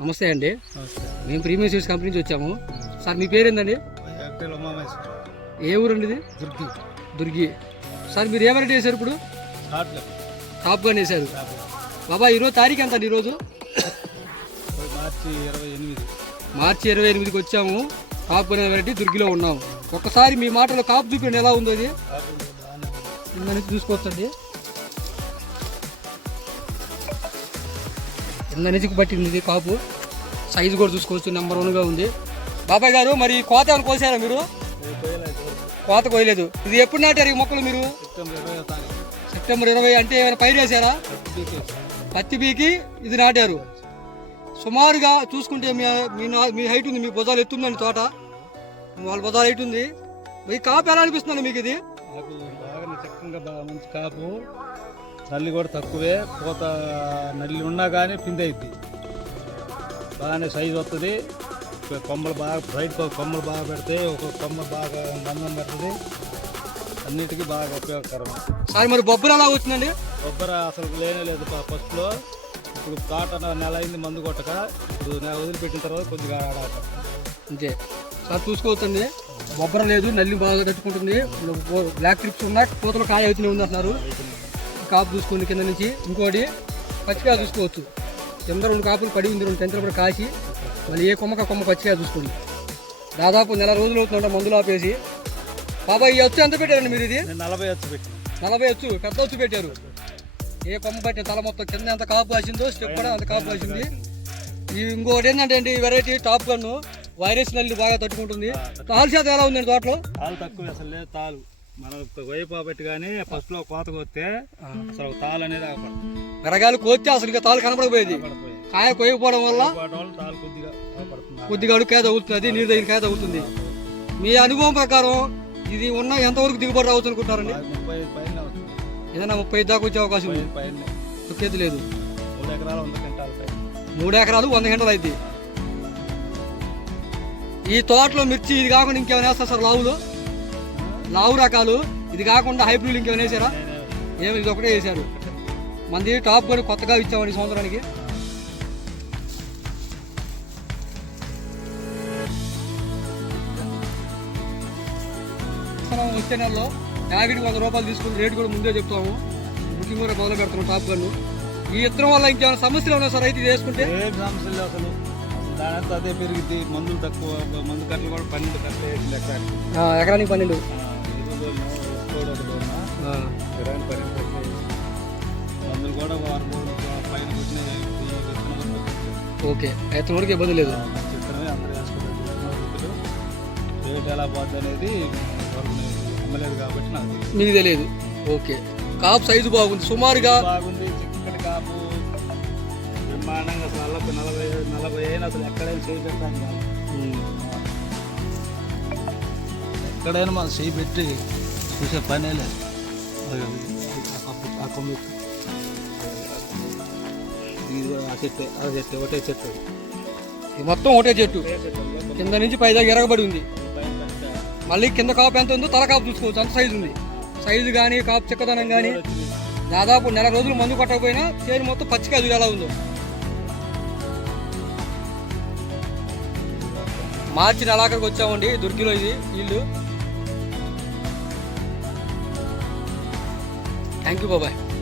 నమస్తే అండి. మేము ప్రీమియం సీడ్స్ కంపెనీ నుంచి వచ్చాము. సార్ మీ పేరు ఏందండి? ఏ ఊరండి ఇది? దుర్గి. దుర్గి. సార్ మీరు ఏ వెరైటీ వేశారు ఇప్పుడు? టాప్గానే వేశారు. బాబా ఈరోజు తారీఖు ఎంత అండి ఈరోజు మార్చి ఇరవై ఎనిమిది. మార్చి ఇరవై ఎనిమిదికి వచ్చాము. కాపు అనే వెరైటీ దుర్గిలో ఉన్నాము. ఒక్కసారి మీ మాటలో కాపు చూపించండి ఎలా ఉందో అది చూసుకోవచ్చండి. కింద నిజకు పట్టింది ఇది కాపు. సైజు కూడా చూసుకోవచ్చు నెంబర్ వన్గా ఉంది. బాబాయ్ గారు మరి కోత ఏమైనా కోసారా మీరు? కోత కోయలేదు. ఇది ఎప్పుడు నాటారు ఈ మొక్కలు మీరు? సెప్టెంబర్ ఇరవై అంటే ఏమైనా పైరు వేసారా? పత్తి బీకి ఇది నాటారు. సుమారుగా చూసుకుంటే మీ మీ నా- మీ హైట్ ఉంది మీ భుజాలు ఎత్తుందండి తోట. వాళ్ళ భుజాలు హైట్ ఉంది. మీ కాపు ఎలా అనిపిస్తుంది మీకు ఇది? చక్కగా మంచి కాపు. నల్లి కూడా తక్కువే పూత నల్లి ఉన్నా కానీ అయింది బాగానే సైజు వస్తుంది కొమ్మలు బాగా సైడ్ కొమ్మలు బాగా పెడితే ఒక కొమ్మ బాగా మందం పెడుతుంది అన్నిటికీ బాగా ఉపయోగకరం. సార్ మరి బొబ్బరు ఎలా వచ్చిందండి? కొబ్బరి అసలు లేనే లేదు ఫస్ట్లో ఇప్పుడు కాటన్ నెల అయింది మందు కొట్టక. ఇప్పుడు నెల వదిలిపెట్టిన తర్వాత కొద్దిగా ఆడాక అంతే. సార్ చూసుకోవచ్చండి. బొబ్బర లేదు నల్లి బాగా తట్టుకుంటుంది. బ్లాక్ ట్రిప్స్ ఉన్నాయి పూతలు కాయ అవుతూనే ఉంది. అంటున్నారు కాపు చూసుకోండి కింద నుంచి. ఇంకోటి పచ్చికాయ చూసుకోవచ్చు. కింద రెండు కాపులు పడి ఉంది రెండు టెంతలు కూడా కాసి మళ్ళీ ఏ కొమ్మక కొమ్మ పచ్చికాయ చూసుకోండి. దాదాపు నెల రోజులు అవుతుందంట మందులు ఆపేసి. బాబా ఈ వచ్చి ఎంత పెట్టారండి మీరు ఇది? నలభై వచ్చి పెట్టి నలభై వచ్చు పెద్ద వచ్చు పెట్టారు. ఏ కొమ్మ పట్టిన తల మొత్తం కింద ఎంత కాపు వచ్చిందో స్టెప్ కూడా అంత కాపు ఈ ఇంకోటి ఏంటంటే అండి ఈ వెరైటీ టాప్ గన్ను వైరస్ నల్లి బాగా తట్టుకుంటుంది. తాలు శాతం ఎలా ఉందండి తోటలో? తాలు తక్కువ అసలు లేదు తాలు. మనం వైపు పెట్టి కానీ ఫస్ట్లో కోత కొత్తే అసలు తాలు అనేది ఆగపడదు. మిరగాయలు కోస్తే అసలు ఇంకా తాలు కనపడకపోయేది పడిపోయి కాయ కోయకపోవడం వల్ల తాలు కొద్దిగా అడుగు కాయ తగ్గుతుంది నీరు దగ్గర కాయ తగ్గుతుంది మీ అనుభవం ప్రకారం ఇది ఉన్న ఎంతవరకు దిగుబడి రావచ్చు అనుకుంటారండి ఏదైనా ముప్పై దాకా వచ్చే అవకాశం ఉంది. తొక్కేది లేదు. మూడు ఎకరాలు వంద గంటలు అయింది ఈ తోటలో మిర్చి ఇది కాకుండా ఇంకేమైనా వేస్తారు సార్ లావులు? లావు రకాలు. ఇది కాకుండా హైబ్రిడ్ ఇంకేమైనా వేసారా? ఏమి ఇది ఒకటే వేశారు మంది టాప్ కొని కొత్తగా ఇచ్చామండి సంవత్సరానికి. మనం వచ్చే నెలలో ప్యాకెట్కి వంద రూపాయలు తీసుకుని రేటు కూడా ముందే చెప్తాము. బుకింగ్ కూడా మొదలు పెడతాం టాప్ గన్ను. ఈ ఇత్తనం వల్ల ఇంకేమైనా సమస్యలు ఉన్నాయి సార్ అయితే సమస్యలు లేవు అసలు? దాని అదే పెరిగింది మందులు తక్కువ మందు కట్టలు కూడా పన్నెండు కట్టలు ఎకరానికి. పన్నెండు. మందులు కూడా వారం రోజులు పైన. ఓకే. అయితే వరకు ఇబ్బంది లేదు? అందరూ వేసుకుంటారు. రేట్ ఎలా పోద్ది అనేది వరకు నేను అమ్మలేదు కాబట్టి నాకు. మీకు తెలియదు? ఓకే. కాపు సైజు బాగుంది. సుమారుగా బాగుంది. చిక్కటి కాపు. బ్రహ్మాండంగా అసలు నలభై నలభై నలభై అయినా అసలు ఎక్కడైనా చేయి పెట్టాను ఎక్కడైనా మనం చేయి పెట్టి చూసే పనే లేదు. ఆ కొమ్మ ఇది కూడా ఆ చెట్టు ఆ చెట్టు ఒకటే చెట్టు ఇది మొత్తం ఒకటే చెట్టు కింద నుంచి పైదాకా ఎరగబడి ఉంది. మళ్ళీ కింద కాపు ఎంత ఉందో తల కాపు చూసుకోవచ్చు. అంత సైజు ఉంది. సైజు కానీ కాపు చిక్కదనం కానీ దాదాపు నెల రోజులు మందు కొట్టకపోయినా చేను మొత్తం పచ్చికాయ ఎలా ఉందో. మార్చి నెలాఖరికి వచ్చామండి. దుర్గిలో ఇది ఇల్లు. Thank you, bye bye.